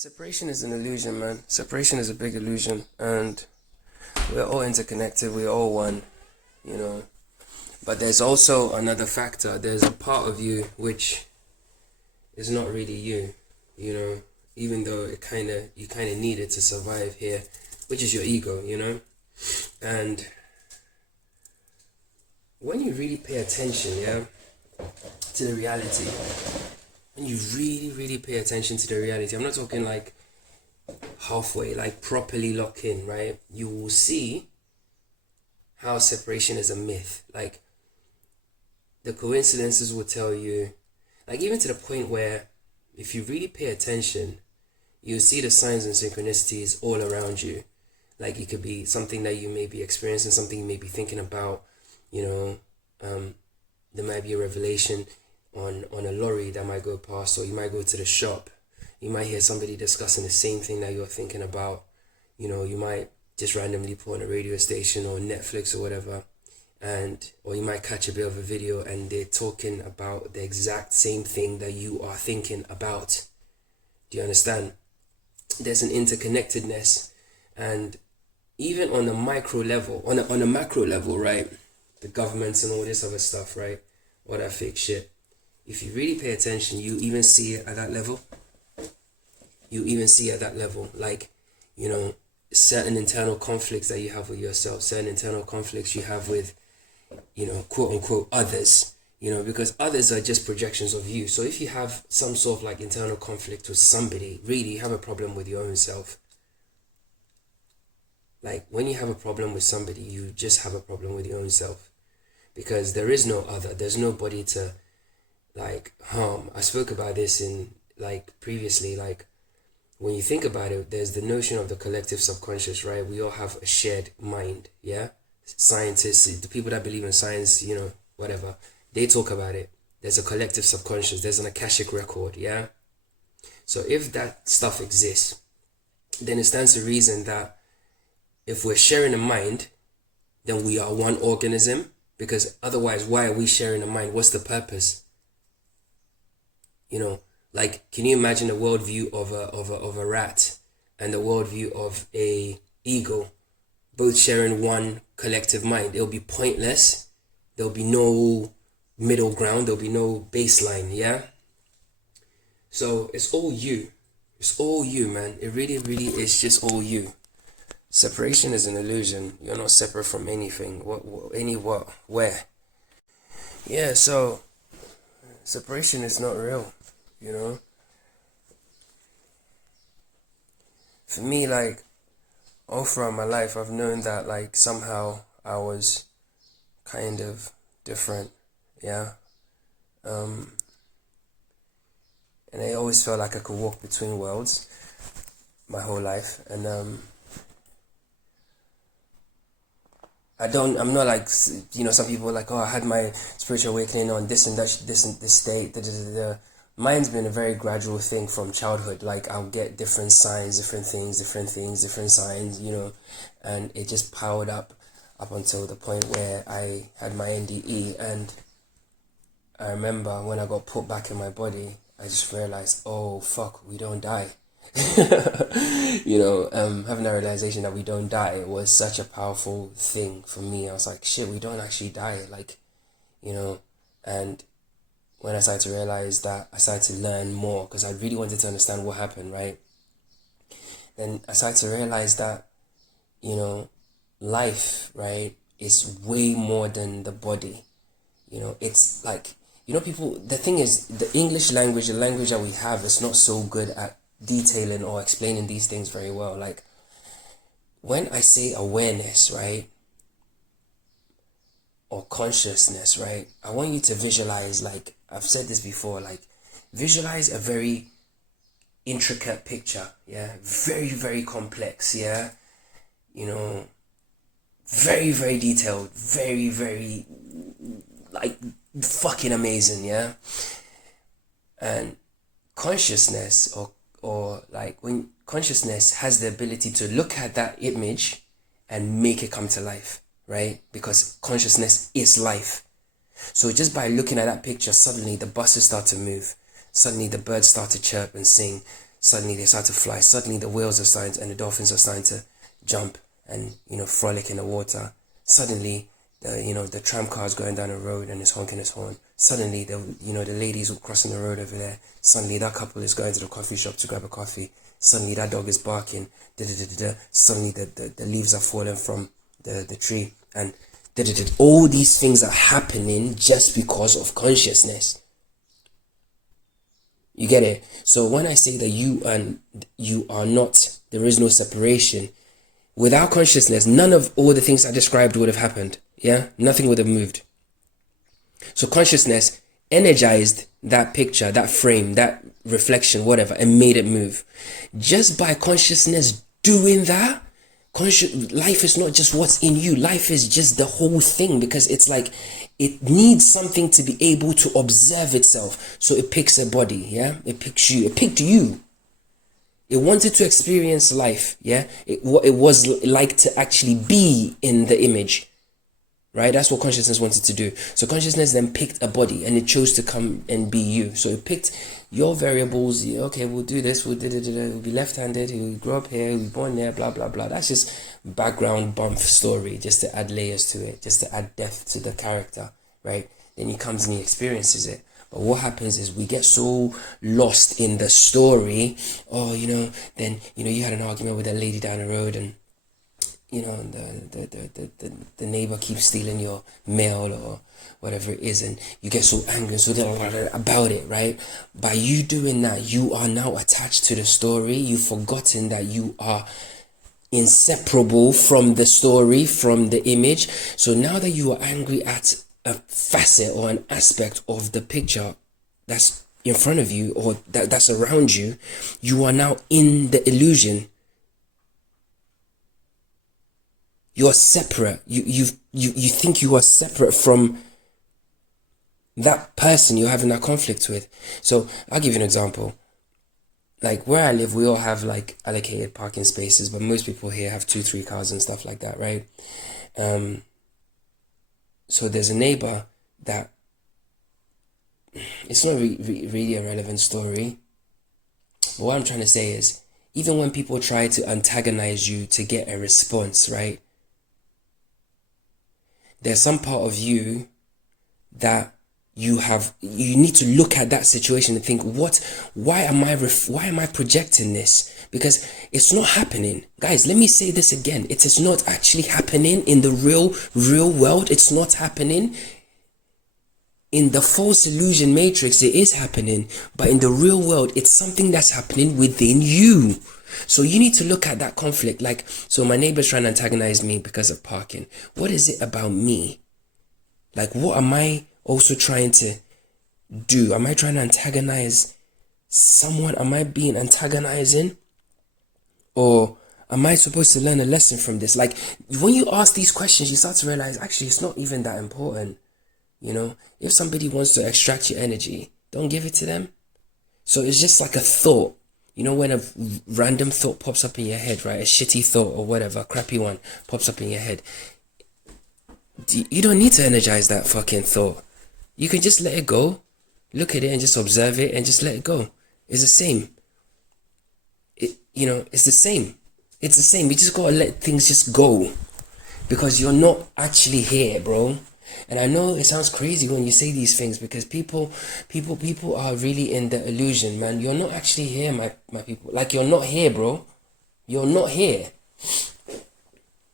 Separation is an illusion, man. Separation is a big illusion, and we're all interconnected. We're all one, you know. But there's also another factor. There's a part of you which is not really you, you know. Even though you kind of need it to survive here, which is your ego, you know. And when you really pay attention, yeah, to the reality, when you really pay attention to the reality, I'm not talking like halfway, like properly lock in, right? You will see how separation is a myth. Like the coincidences will tell you, like even to the point where if you really pay attention, you'll see the signs and synchronicities all around you. Like it could be something that you may be experiencing, something you may be thinking about, you know. There might be a revelation on a lorry that might go past, or you might go to the shop. You might hear somebody discussing the same thing that you're thinking about. You know, you might just randomly put on a radio station or Netflix or whatever, or you might catch a bit of a video and they're talking about the exact same thing that you are thinking about. Do you understand? There's an interconnectedness, and even on a micro level, on a macro level, right? The governments and all this other stuff, right? All that fake shit. If you really pay attention, you even see it at that level. You even see at that level, like, you know, certain internal conflicts that you have with yourself, certain internal conflicts you have with, you know, quote unquote others, you know, because others are just projections of you. So if you have some sort of like internal conflict with somebody, really you have a problem with your own self. Like when you have a problem with somebody, you just have a problem with your own self, because there is no other. There's nobody to like harm. I spoke about this in like previously, like when you think about it, there's the notion of the collective subconscious, right? We all have a shared mind, yeah? Scientists, the people that believe in science, you know, whatever, they talk about it. There's a collective subconscious, there's an Akashic record, yeah? So if that stuff exists, then it stands to reason that if we're sharing a mind, then we are one organism, because otherwise, why are we sharing a mind? What's the purpose? You know, like, can you imagine the worldview of a rat and the worldview of a eagle, both sharing one collective mind? It'll be pointless. There'll be no middle ground. There'll be no baseline. Yeah. So it's all you. It's all you, man. It really is just all you. Separation is an illusion. You're not separate from anything. Where? Yeah. So separation is not real. You know, for me, like, all throughout my life, I've known that, like, somehow I was kind of different, yeah, and I always felt like I could walk between worlds my whole life, and, I'm not like, you know, some people are like, oh, I had my spiritual awakening on this and that, this and this state, da da da da. Mine's been a very gradual thing from childhood. Like, I'll get different signs, different signs, you know, and it just powered up until the point where I had my NDE. And I remember when I got put back in my body, I just realized, oh fuck, we don't die. You know, having that realization that we don't die was such a powerful thing for me. I was like, shit, we don't actually die, like, you know. And when I started to realize that, I started to learn more, because I really wanted to understand what happened, right? Then I started to realize that, you know, life, right, is way more than the body. You know, it's like, you know, people, the thing is, the English language, the language that we have, is not so good at detailing or explaining these things very well. Like, when I say awareness, right, or consciousness, right, I want you to visualize, like, I've said this before, like, visualize a very intricate picture, yeah, very complex, yeah, you know, very detailed, very like fucking amazing, yeah. And consciousness, or like, when consciousness has the ability to look at that image and make it come to life, right? Because consciousness is life. So just by looking at that picture, suddenly the buses start to move. Suddenly the birds start to chirp and sing. Suddenly they start to fly. Suddenly the whales are starting and the dolphins are starting to jump and, frolic in the water. Suddenly the tram car is going down the road and it's honking its horn. Suddenly the ladies crossing the road over there. Suddenly that couple is going to the coffee shop to grab a coffee. Suddenly that dog is barking. Suddenly the leaves are falling from the tree, and all these things are happening just because of consciousness. You get it? So when I say that you are not, there is no separation. Without consciousness, none of all the things I described would have happened. Yeah, nothing would have moved. So consciousness energized that picture, that frame, that reflection, whatever, and made it move. Just by consciousness doing that, life is not just what's in you. Life is just the whole thing, because it's like it needs something to be able to observe itself. So it picks a body, yeah? It picks you. It picked you. It wanted to experience life, yeah? What it was like to actually be in the image. Right? That's what consciousness wanted to do. So consciousness then picked a body and it chose to come and be you. So it picked your variables. Okay, we'll do this. We'll be left-handed. We'll grow up here. We'll be born there. Blah, blah, blah. That's just background bump story, just to add layers to it, just to add depth to the character, right? Then he comes and he experiences it. But what happens is we get so lost in the story. Oh, then, you had an argument with a lady down the road and the neighbor keeps stealing your mail or whatever it is, and you get so angry and so about it, right? By you doing that, you are now attached to the story. You've forgotten that you are inseparable from the story, from the image. So now that you are angry at a facet or an aspect of the picture that's in front of you or that's around you, you are now in the illusion. You're separate. You think you are separate from that person you're having that conflict with. So I'll give you an example. Like where I live, we all have like allocated parking spaces, but most people here have 2-3 cars and stuff like that, right? So there's a neighbor that it's not really a relevant story. But what I'm trying to say is, even when people try to antagonize you to get a response, right? There's some part of you that you need to look at that situation and think, why am I projecting this? Because it's not happening. Guys, let me say this again. It is not actually happening in the real world. It's not happening. In the false illusion matrix, it is happening. But in the real world, it's something that's happening within you. So you need to look at that conflict. Like, so my neighbor's trying to antagonize me because of parking. What is it about me? Like, what am I also trying to do? Am I trying to antagonize someone? Am I being antagonizing? Or am I supposed to learn a lesson from this? Like, when you ask these questions, you start to realize, actually, it's not even that important. If somebody wants to extract your energy, don't give it to them. So it's just like a thought. When a random thought pops up in your head, right? A shitty thought or whatever, a crappy one pops up in your head. You don't need to energize that fucking thought. You can just let it go, look at it and just observe it and just let it go. It's the same. It's the same. It's the same. You just gotta let things just go, because you're not actually here, bro. And I know it sounds crazy when you say these things, because people are really in the illusion, man. You're not actually here, my people. Like, you're not here, bro. You're not here.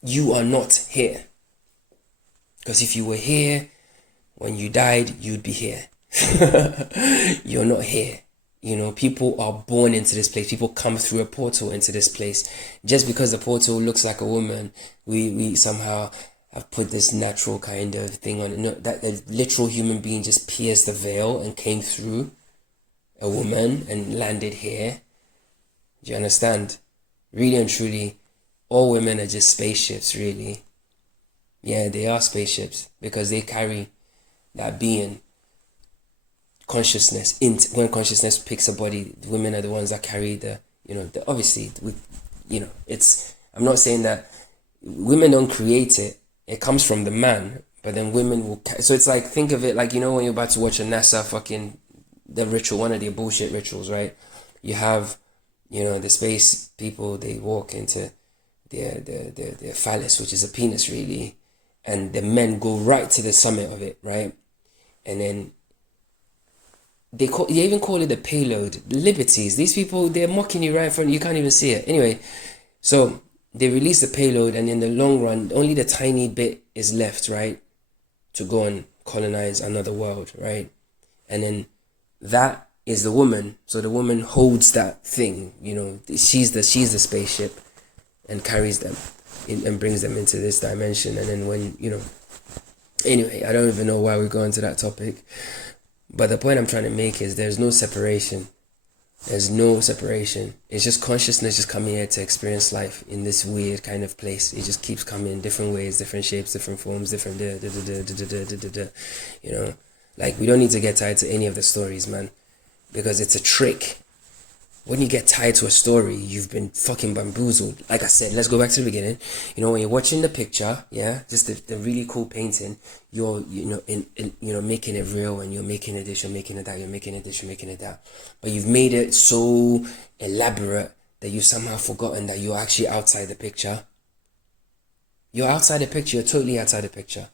You are not here. Because if you were here when you died, you'd be here. You're not here. People are born into this place. People come through a portal into this place. Just because the portal looks like a woman, we somehow have put this natural kind of thing on it. No, that a literal human being just pierced the veil and came through a woman and landed here. Do you understand? Really and truly, all women are just spaceships, really. Yeah, they are spaceships, because they carry that being, consciousness. When consciousness picks a body, women are the ones that carry obviously, I'm not saying that women don't create it. It comes from the man, but then women will. So it's like, think of it like, when you're about to watch a NASA the ritual, one of the bullshit rituals, right? You have You know, the space people, they walk into their phallus, which is a penis really, and the men go right to the summit of it, right? And then they even call it the payload. Liberties. These people, they're mocking you right in front. You can't even see it. Anyway, so they release the payload, and in the long run, only the tiny bit is left, right, to go and colonize another world, right? And then that is the woman. So the woman holds that thing, you know, she's the spaceship, and carries them and brings them into this dimension. And then when, you know, anyway, I don't even know why we go into that topic, but the point I'm trying to make is there's no separation. There's no separation. It's just consciousness just coming here to experience life in this weird kind of place. It just keeps coming in different ways, different shapes, different forms, different you know. Like, we don't need to get tied to any of the stories, man, because it's a trick. When you get tied to a story, you've been fucking bamboozled. Like I said, let's go back to the beginning. You know, when you're watching the picture, yeah, just the really cool painting, you're, you know, you know, making it real, and you're making it this, you're making it that, you're making it this, you're making it that. But you've made it so elaborate that you've somehow forgotten that you're actually outside the picture. You're outside the picture, you're totally outside the picture.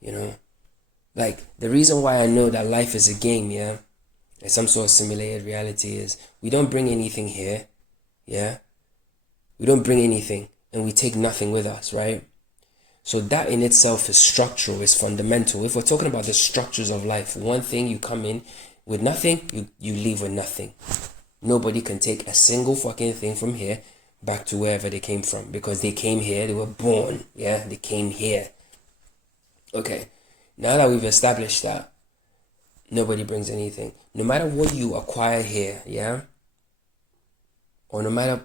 You know? Like, the reason why I know that life is a game, yeah, and some sort of simulated reality is we don't bring anything here, yeah? We don't bring anything, and we take nothing with us, right? So that in itself is structural, is fundamental. If we're talking about the structures of life, one thing, you come in with nothing, you leave with nothing. Nobody can take a single fucking thing from here back to wherever they came from, because they came here, they were born, yeah? They came here. Okay, now that we've established that, nobody brings anything. No matter what you acquire here, yeah? Or no matter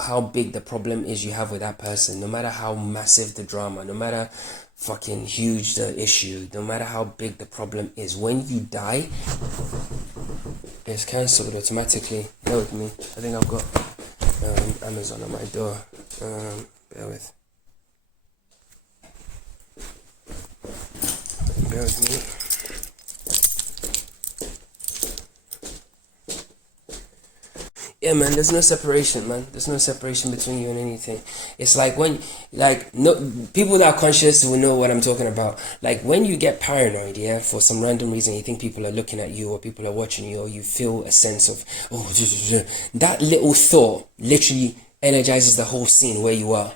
how big the problem is you have with that person, no matter how massive the drama, no matter fucking huge the issue, no matter how big the problem is, when you die, it's cancelled automatically. Bear with me. I think I've got Amazon on my door. Bear with me. Yeah, man, there's no separation, man. There's no separation between you and anything. It's like when, like, no, people that are conscious will know what I'm talking about. Like, when you get paranoid, yeah, for some random reason, you think people are looking at you, or people are watching you, or you feel a sense of, oh, that little thought literally energizes the whole scene where you are.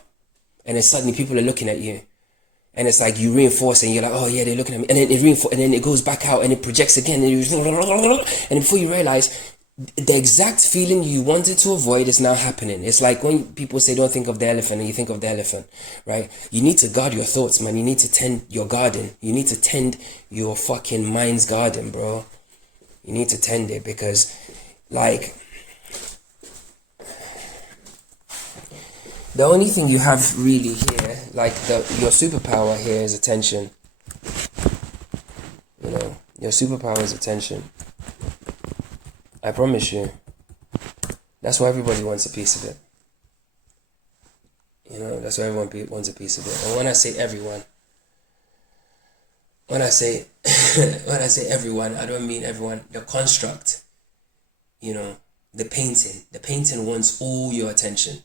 And then suddenly people are looking at you. And it's like you reinforce it, and you're like, oh yeah, they're looking at me. And then and then it goes back out, and it projects again, and before you realize, the exact feeling you wanted to avoid is now happening. It's like when people say don't think of the elephant, and you think of the elephant, right? You need to guard your thoughts, man. You need to tend your garden. You need to tend your fucking mind's garden, bro. You need to tend it, because, like, the only thing you have really here, like your superpower here, is attention. You know, your superpower is attention. I promise you. That's why everybody wants a piece of it. You know, that's why everyone wants a piece of it. And when I say everyone, when I say everyone, I don't mean everyone. The construct, you know, the painting wants all your attention.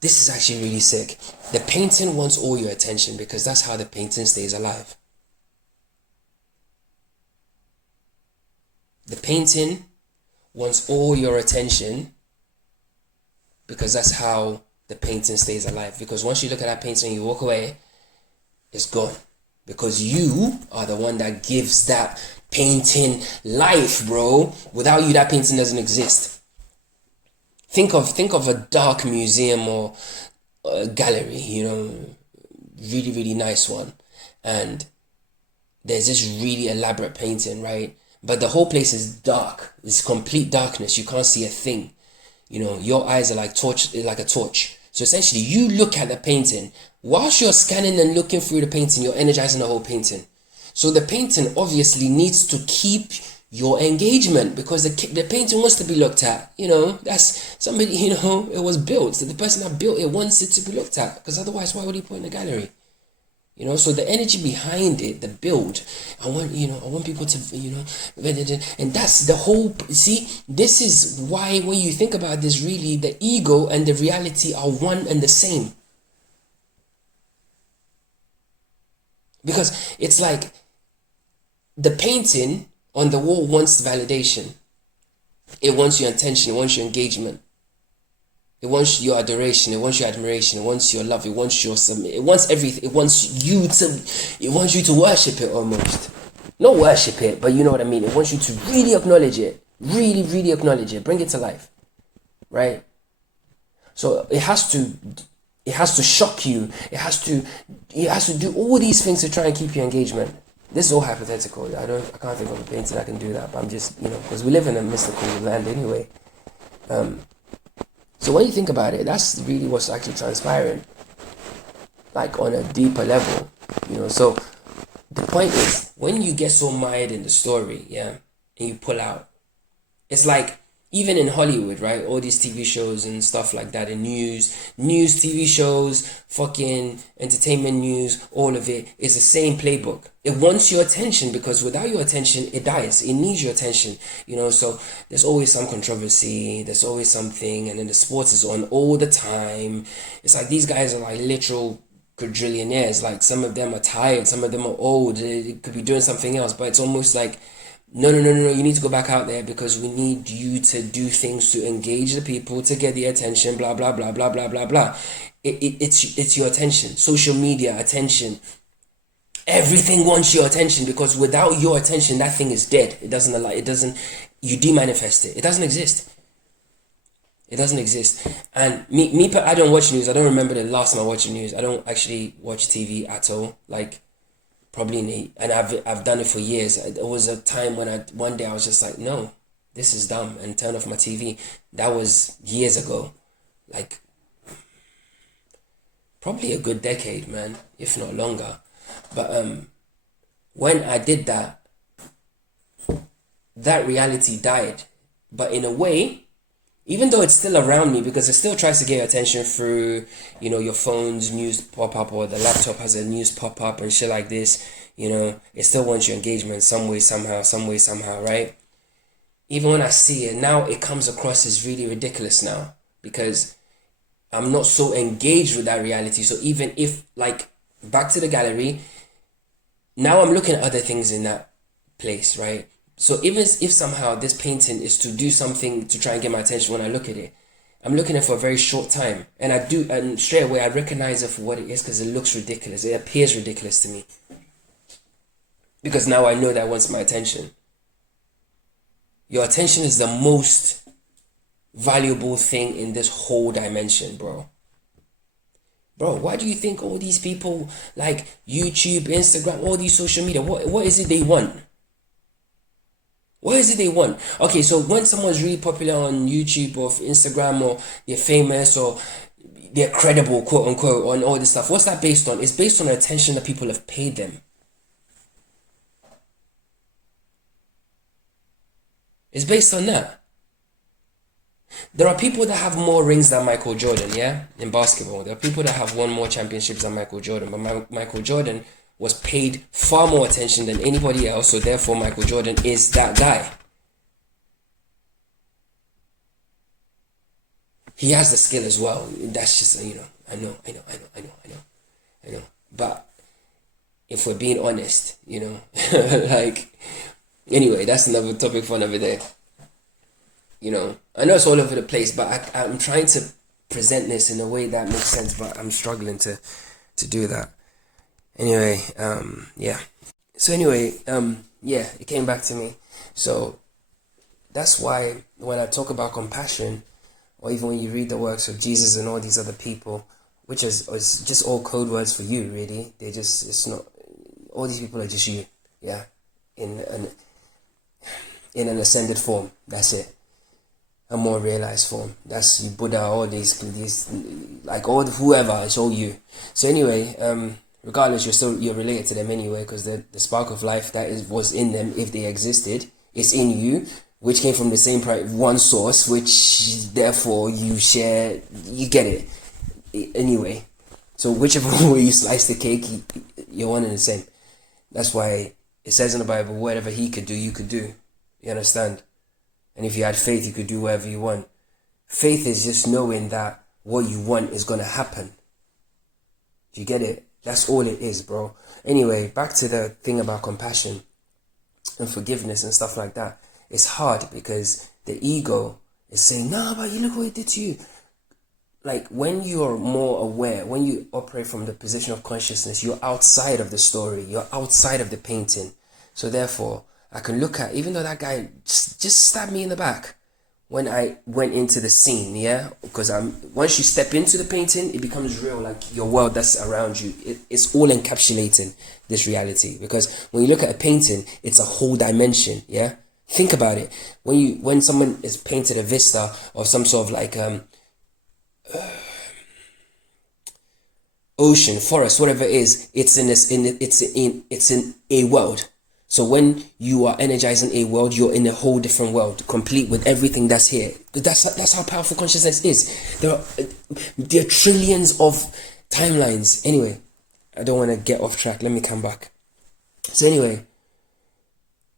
This is actually really sick. The painting wants all your attention, because that's how the painting stays alive. The painting wants all your attention, because that's how the painting stays alive. Because once you look at that painting and you walk away, it's gone. Because you are the one that gives that painting life, bro. Without you, that painting doesn't exist. Think of a dark museum or a gallery, you know, really, really nice one. And there's this really elaborate painting, right? But the whole place is dark. It's complete darkness. You can't see a thing. You know, your eyes are like a torch. So essentially, you look at the painting. Whilst you're scanning and looking through the painting, you're energizing the whole painting. So the painting obviously needs to keep your engagement, because the painting wants to be looked at. You know, that's somebody, you know, it was built. So the person that built it wants it to be looked at, because otherwise, why would he put it in a gallery? You know, so the energy behind it, the build, I want people to, and that's the whole, see, this is why when you think about this, really, the ego and the reality are one and the same. Because it's like the painting on the wall wants validation. It wants your attention, it wants your engagement. It wants your adoration, it wants your admiration, it wants your love, it wants your submit, it wants everything, it wants you to worship it almost. Not worship it, but you know what I mean. It wants you to really acknowledge it. Really, really acknowledge it. Bring it to life. Right? So it has to shock you. It has to do all these things to try and keep your engagement. This is all hypothetical. I can't think of a painting that can do that, but I'm just, because we live in a mystical land anyway. So when you think about it, that's really what's actually transpiring, like on a deeper level, So the point is, when you get so mired in the story, and you pull out, it's like, even in Hollywood, right? All these TV shows and stuff like that, and news, TV shows, fucking entertainment news, all of it is the same playbook. It wants your attention, because without your attention, it dies. It needs your attention, So there's always some controversy. There's always something, and then the sports is on all the time. It's like these guys are like literal quadrillionaires. Like, some of them are tired, some of them are old. They could be doing something else, but it's almost like, no, you need to go back out there, because we need you to do things to engage the people, to get the attention, blah, blah, blah, blah, blah, blah, blah. It's your attention. Social media, attention. Everything wants your attention, because without your attention, that thing is dead. It doesn't allow, you demanifest it. It doesn't exist. It doesn't exist. And I don't watch news. I don't remember the last time I watched news. I don't actually watch TV at all. Like, probably, and I've done it for years. There was a time when one day I was just like, no, this is dumb, and turn off my TV. That was years ago, like probably a good decade, man, if not longer. But when I did that, that reality died. But in a way, even though it's still around me, because it still tries to get your attention through, your phone's news pop up, or the laptop has a news pop up and shit like this, it still wants your engagement some way, somehow, right? Even when I see it now, it comes across as really ridiculous now, because I'm not so engaged with that reality. So even if, like, back to the gallery, now I'm looking at other things in that place, right? So even if somehow this painting is to do something to try and get my attention, when I look at it, I'm looking at it for a very short time, and straight away I recognize it for what it is, because it looks ridiculous. It appears ridiculous to me, because now I know that wants my attention. Your attention is the most valuable thing in this whole dimension, bro. Why do you think all these people, like YouTube, Instagram, all these social media, what is it they want? What is it they want? Okay, so when someone's really popular on YouTube or Instagram, or they're famous, or they're credible, quote unquote, on all this stuff, what's that based on? It's based on the attention that people have paid them. It's based on that. There are people that have more rings than Michael Jordan, yeah? In basketball. There are people that have won more championships than Michael Jordan. But Michael Jordan was paid far more attention than anybody else, so therefore Michael Jordan is that guy. He has the skill as well. That's just, I know. But if we're being honest, like, anyway, that's another topic for another day. I know it's all over the place, but I'm trying to present this in a way that makes sense, but I'm struggling to do that. Anyway, yeah. So anyway, it came back to me. So that's why when I talk about compassion, or even when you read the works of Jesus and all these other people, which is just all code words for you, really. It's not, all these people are just you, yeah, in an ascended form. That's it. A more realized form. That's Buddha, all these like all whoever, it's all you. So anyway, regardless, you're related to them anyway, because the spark of life that was in them, if they existed, is in you, which came from the same one source, which therefore you share. You get it. Anyway, So whichever way you slice the cake, you're one and the same. That's why it says in the Bible, whatever he could do, you could do. You understand? And if you had faith, you could do whatever you want. Faith is just knowing that what you want is going to happen. Do you get it? That's all it is, bro. Anyway, back to the thing about compassion and forgiveness and stuff like that. It's hard because the ego is saying, nah, but you look what it did to you. Like, when you're more aware, when you operate from the position of consciousness, you're outside of the story. You're outside of the painting. So therefore, I can look at, even though that guy just stabbed me in the back when I went into the scene, yeah? Because once you step into the painting, it becomes real, like your world that's around you. It's all encapsulating this reality. Because when you look at a painting, it's a whole dimension, yeah? Think about it. When someone is painted a vista of some sort of like ocean, forest, whatever it is, it's in a world. So when you are energizing a world, you're in a whole different world, complete with everything that's here. That's how powerful consciousness is. There are trillions of timelines. Anyway, I don't want to get off track. Let me come back. So anyway,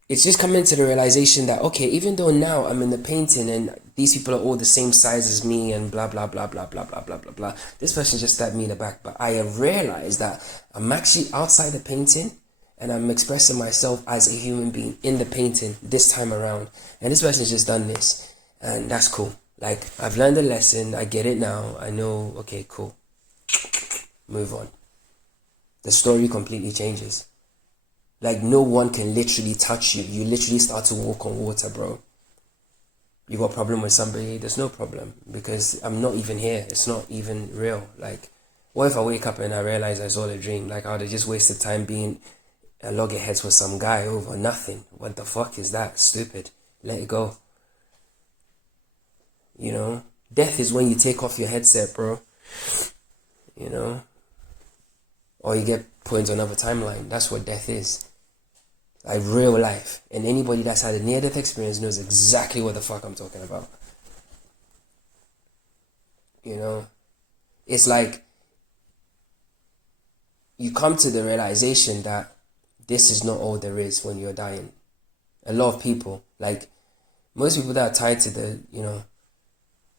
it's just coming to the realization that, okay, even though now I'm in the painting and these people are all the same size as me and blah, blah, blah, blah, blah, blah, blah, blah, blah. This person just stabbed me in the back. But I have realized that I'm actually outside the painting and I'm expressing myself as a human being in the painting this time around. And this person's just done this. And that's cool. Like, I've learned a lesson. I get it now. I know, okay, cool. Move on. The story completely changes. Like, no one can literally touch you. You literally start to walk on water, bro. You got a problem with somebody, there's no problem. Because I'm not even here. It's not even real. Like, what if I wake up and I realize I saw a dream? Like, I would have just wasted time being a loggerheads with some guy over nothing. What the fuck is that? Stupid. Let it go. You know? Death is when you take off your headset, bro. You know? Or you get put into another timeline. That's what death is. Like real life. And anybody that's had a near-death experience knows exactly what the fuck I'm talking about. You know? It's like you come to the realization that this is not all there is when you're dying. A lot of people, like most people that are tied to the, you know,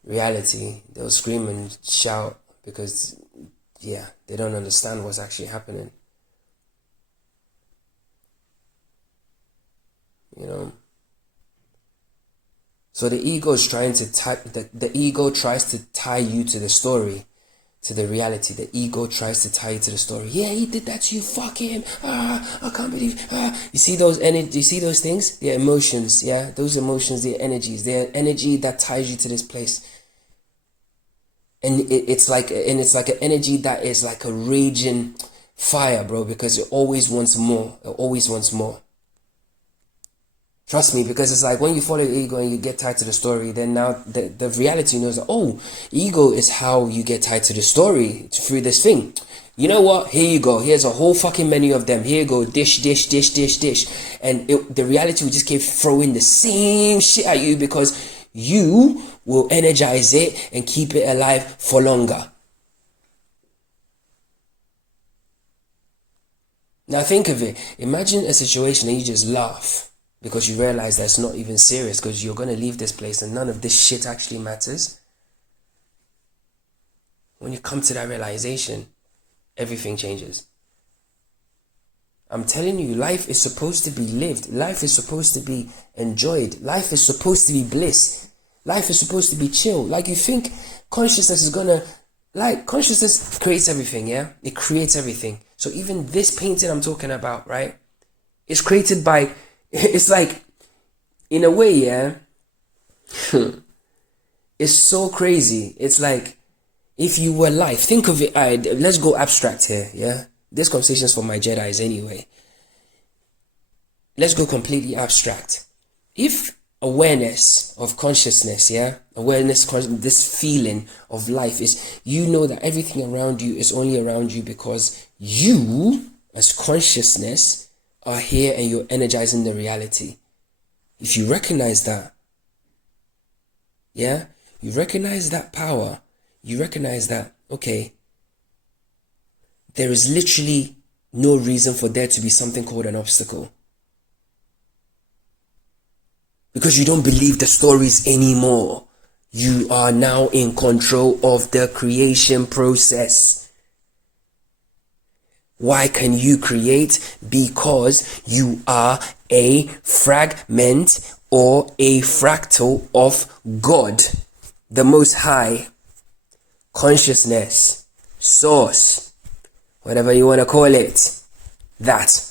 reality, they'll scream and shout because, yeah, they don't understand what's actually happening. You know, so the ego is trying to the ego tries to tie you to the story, to the reality. The ego tries to tie you to the story. Yeah, he did that to you. Fuck him. I can't believe. You see those energy? You see those things? They're emotions. Yeah, those emotions. They're energies. They're energy that ties you to this place. And it's like an energy that is like a raging fire, bro. Because it always wants more. It always wants more. Trust me, because it's like when you follow ego and you get tied to the story, then now the reality knows that, oh, ego is how you get tied to the story through this thing. You know what? Here you go. Here's a whole fucking menu of them. Here you go. Dish, dish, dish, dish, dish. And the reality will just keep throwing the same shit at you because you will energize it and keep it alive for longer. Now think of it. Imagine a situation and you just laugh. Because you realize that's not even serious because you're going to leave this place and none of this shit actually matters. When you come to that realization, everything changes. I'm telling you, life is supposed to be lived. Life is supposed to be enjoyed. Life is supposed to be bliss. Life is supposed to be chill. Like you think consciousness is going to... Like consciousness creates everything, yeah? It creates everything. So even this painting I'm talking about, right? It's created by... It's like, in a way, yeah, it's so crazy. It's like, if you were life, think of it, let's go abstract here, yeah? This conversation is for my Jedis anyway. Let's go completely abstract. If awareness of consciousness, yeah, this feeling of life is, you know that everything around you is only around you because you, as consciousness, are here and you're energizing the reality. If you recognize that, yeah, you recognize that power, you recognize that, okay, there is literally no reason for there to be something called an obstacle. Because you don't believe the stories anymore. You are now in control of the creation process. Why can you create? Because you are a fragment or a fractal of God, the Most High, consciousness, source, whatever you want to call it, that.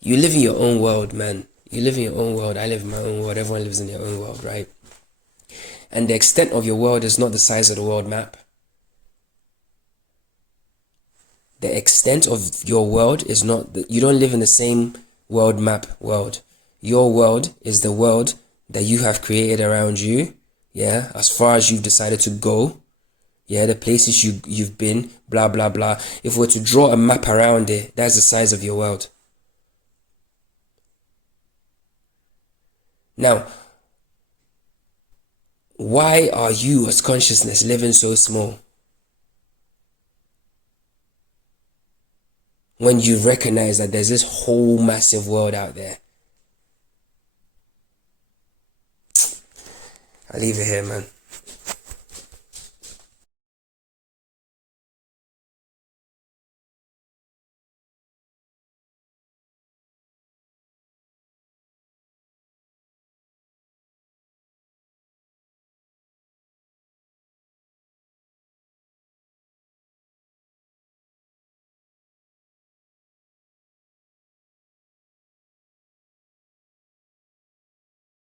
You live in your own world, man. You live in your own world. I live in my own world. Everyone lives in their own world, right? And the extent of your world is not the size of the world map. The extent of your world is not... You don't live in the same world map world. Your world is the world that you have created around you. Yeah, as far as you've decided to go. Yeah, the places you've been, blah, blah, blah. If we were to draw a map around it, that's the size of your world. Now, why are you as consciousness living so small? When you recognize that there's this whole massive world out there. I'll leave it here, man.